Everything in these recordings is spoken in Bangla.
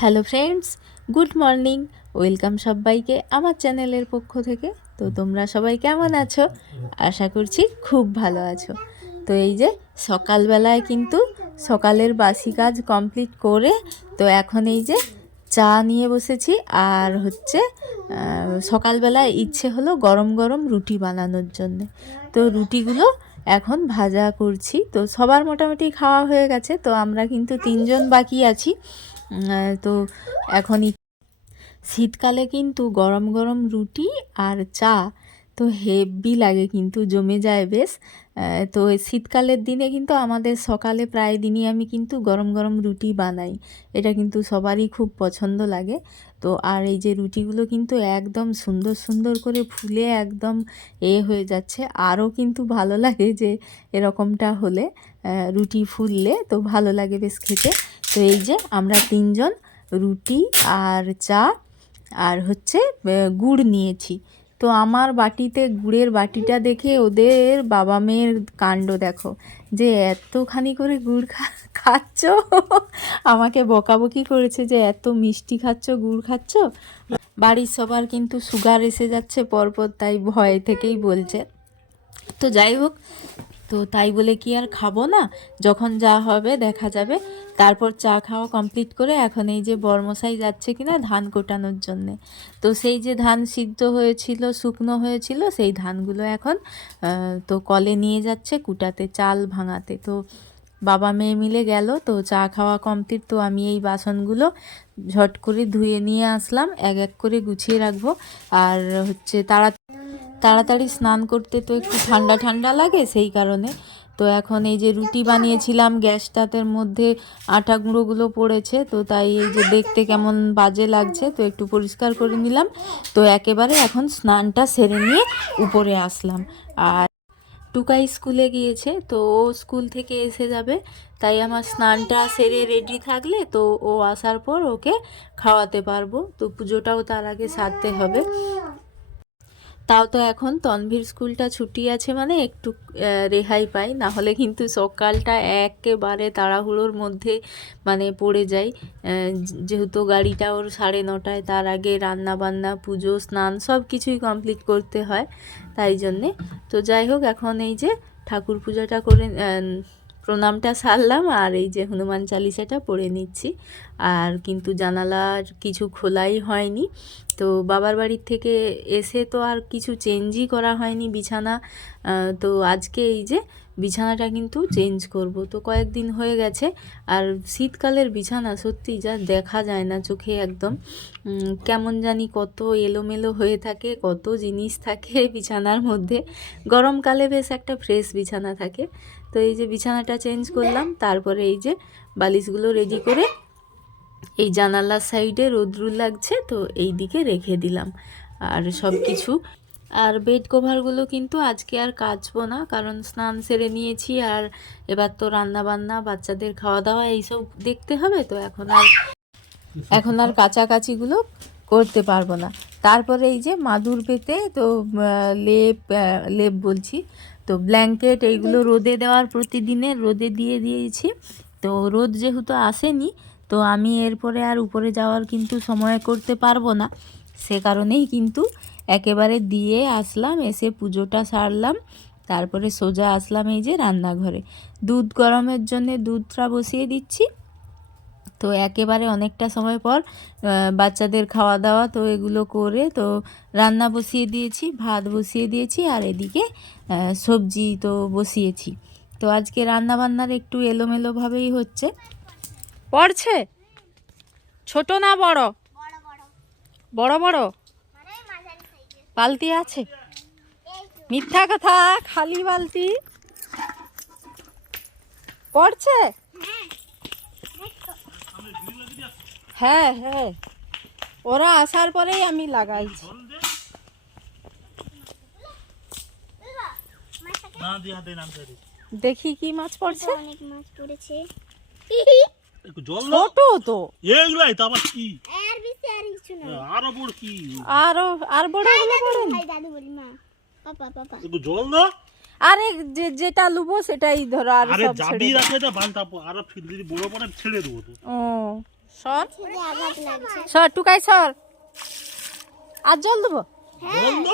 Hello friends, good morning. Welcome সবাইকে আমার চ্যানেলের পক্ষ থেকে। তো তোমরা সবাই কেমন আছো? আশা করছি খুব ভালো আছো। তো এই যে সকালবেলায় কিন্তু সকালের বাসি কাজ কমপ্লিট করে তো এখন এই যে চা নিয়ে বসেছি। আর হচ্ছে সকালবেলায় ইচ্ছে হলো গরম গরম রুটি বানানোর জন্যে। তো রুটিগুলো এখন ভাজা করছি। তো সবার মোটামুটি খাওয়া হয়ে গেছে, তো আমরা কিন্তু 3জন বাকি আছি। তো এখন শীতকালে কিন্তু গরম গরম রুটি আর চা তো হেভি লাগে, কিন্তু জমে যায় বেশ। তো শীতকালের দিনে কিন্তু আমাদের সকালে প্রায় দিনই আমি কিন্তু গরম গরম রুটি বানাই। এটা কিন্তু সবারই খুব পছন্দ লাগে। তো আর এই যে রুটিগুলো কিন্তু একদম সুন্দর সুন্দর করে ফুলে একদম হয়ে যাচ্ছে। আরও কিন্তু ভালো লাগে যে এরকমটা হলে, রুটি ফুললে তো ভালো লাগে বেশ খেতে। তো এই যে আমরা 3জন রুটি আর চা আর হচ্ছে গুড় নিয়েছি। তো আমার বাটিতে গুড়ের বাটিটা দেখে ওদের বাবা মেয়ের কাণ্ড দেখো, যে এতখানি করে গুড় খাচ্ছ। আমাকে বকাবকি করেছে যে এত মিষ্টি খাচ্ছ, গুড় খাচ্ছ। বাড়ির সবার কিন্তু সুগার এসে যাচ্ছে পরপর, তাই ভয় থেকেই বলছে। তো যাই হোক, তো তাই বলে কি আর খাবো না, যখন যা হবে দেখা যাবে। তারপর চা খাওয়া কমপ্লিট করে এখন এই যে বর্মশাই যাচ্ছে কিনা ধান কোটানোর জন্যে। তো সেই যে ধান সিদ্ধ হয়েছিল, শুকনো হয়েছিল, সেই ধানগুলো এখন তো কলে নিয়ে যাচ্ছে কুটাতে, চাল ভাঙাতে। তো বাবা মেয়ে মিলে গেল। তো চা খাওয়া কমপ্লিট। তো আমি এই বাসনগুলো ঝট করে ধুয়ে নিয়ে আসলাম, এক এক করে গুছিয়ে রাখবো। আর হচ্ছে তাড়াতাড়ি স্নান করতে তো একটু ঠান্ডা ঠান্ডা লাগে, সেই কারণে। তো এখন এই যে রুটি বানিয়েছিলাম, গ্যাসটাতের মধ্যে আটা গুঁড়োগুলো পড়েছে, তো তাই এই যে দেখতে কেমন বাজে লাগছে, তো একটু পরিষ্কার করে নিলাম। তো একেবারে এখন স্নানটা সেরে নিয়ে উপরে আসলাম। আর টুকাই স্কুলে গিয়েছে, তো ও স্কুল থেকে এসে যাবে, তাই আমার স্নানটা সেরে রেডি থাকলে তো ও আসার পর ওকে খাওয়াতে পারবো। তো পুজোটাও তার আগে সারতে হবে। তাও তো এখন তনভীর স্কুলটা ছুটি আছে মানে একটু রেহাই পাই, না হলে কিন্তু সকালটা একেবারে তাড়াহুড়োর মধ্যে মানে পড়ে যাই। যেহেতু গাড়িটা ওর 9:30, তার আগে রান্না বান্না, পুজো, স্নান সব কিছুই কমপ্লিট করতে হয়, তাই জন্যে। তো যাই হোক, এখন এই যে ঠাকুর পূজাটা করে প্রণামটা সারলাম, আর এই যে হনুমান চালিসাটা পড়ে নিচ্ছি। আর কিন্তু জানালার কিছু খোলাই হয়নি। তো বাবার বাড়ির থেকে এসে তো আর কিছু চেঞ্জই করা হয়নি বিছানা। তো আজকে এই যে বিছানাটা কিন্তু চেঞ্জ করব। তো কয়েকদিন হয়ে গেছে, আর শীতকালের বিছানা সত্যি যা দেখা যায় না চোখে, একদম কেমন জানি কত এলোমেলো হয়ে থাকে, কত জিনিস থাকে বিছানার মধ্যে। গরমকালে বেশ একটা ফ্রেশ বিছানা থাকে। তো এই যে বিছানাটা চেঞ্জ করলাম, তারপরে এই যে বালিশগুলো রেডি করে এই জানালার সাইডে রোদ্রু লাগছে, তো এই দিকে রেখে দিলাম আর সব কিছু। আর বেড কভারগুলো কিন্তু আজকে আর কাচবো না, কারণ স্নান সেরে নিয়েছি। আর এবার তো রান্না বান্না, বাচ্চাদের খাওয়া দাওয়া এইসব দেখতে হবে, তো এখন আর কাচাকাচিগুলো করতে পারবো না। তারপরে এই যে মাদুর পেতে তো লেপ বলছি, তো ব্ল্যাঙ্কেট এইগুলো রোদে দেওয়ার, প্রতিদিনের রোদে দিয়েছি। তো রোদ যেহেতু আসেনি, তো আমি এরপরে আর উপরে যাওয়ার কিন্তু সময় করতে পারবো না, সে কারণেই কিন্তু একেবারে দিয়ে আসলাম, এসে পুজোটা সারলাম। তারপরে সোজা আসলাম এই যে রান্নাঘরে, দুধ গরমের জন্য দুধটা বসিয়ে দিচ্ছি। তো একেবারে অনেকটা সময় পর বাচ্চাদের খাওয়া দাওয়া তো এগুলো করে তো রান্না বসিয়ে দিয়েছি, ভাত বসিয়ে দিয়েছি, আর এদিকে সবজি তো বসিয়েছি। তো আজকে রান্না বান্নার একটু এলোমেলোভাবেই হচ্ছে। পড়ছে ছোট না বড়? বড় বড় বালতি আছে? মিথ্যা কথা, খালি বালতি। পড়ছে? হ্যাঁ হ্যাঁ, ওরা আসার পরেই আমি লাগাইছি। দেখি কি মাছ পড়ছে। অনেক মাছ পড়েছে। ছোট তো এগুলাই তো আবার কি আর বেশি আর কিছু না, আরো বড় কি আর বড় হলো বড়। ভাই দাদু বলি মা, পাপা একটু জল দাও। আরে যেটা লুবো সেটাই ধরো, আর আরে সব ছেড়ে যাবি দাও। রাখে তো বানতা আর যদি বড় পড়ে ছেড়ে দেবো তো। ও সর ছেলে আঘাত লাগছে। সর টুকাই সর। আর জল দেবো? বন্ধ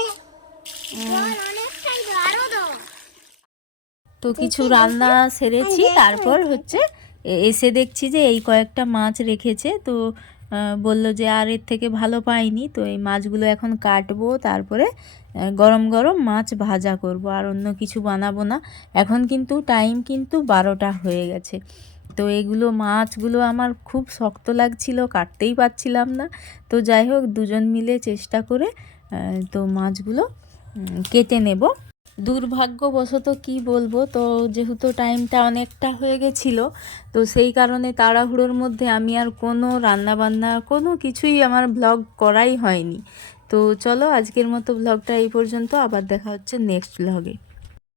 জল অনেকটাই দাও, আরো দাও। তো কিছু রান্না সেরেছি, তারপর হচ্ছে এসে দেখছি যে এই কয়েকটা মাছ রেখেছে। তো বলল যে আর এর থেকে ভালো পাইনি, তো এই মাছগুলো এখন কাটবো, তারপরে গরম গরম মাছ ভাজা করব, আর অন্য কিছু বানাবো না। এখন কিন্তু টাইম কিন্তু 12টা হয়ে গেছে। তো এগুলো মাছগুলো আমার খুব শক্ত লাগছিল, কাটতেই পারছিলাম না। তো যাই হোক, দুজন মিলে চেষ্টা করে তো মাছগুলো কেটে নেব। দুর্ভাগ্যবশত কি বলবো, তো যেহেতু টাইমটা অনেকটা হয়ে গেছিলো, তো সেই কারণে তাড়াহুড়োর মধ্যে আমি আর কোনো রান্নাবান্না কোনো কিছুই আমার ব্লগ করাই হয়নি। তো চলো আজকের মতো ব্লগটা এই পর্যন্ত, আবার দেখা হচ্ছে নেক্সট ব্লগে।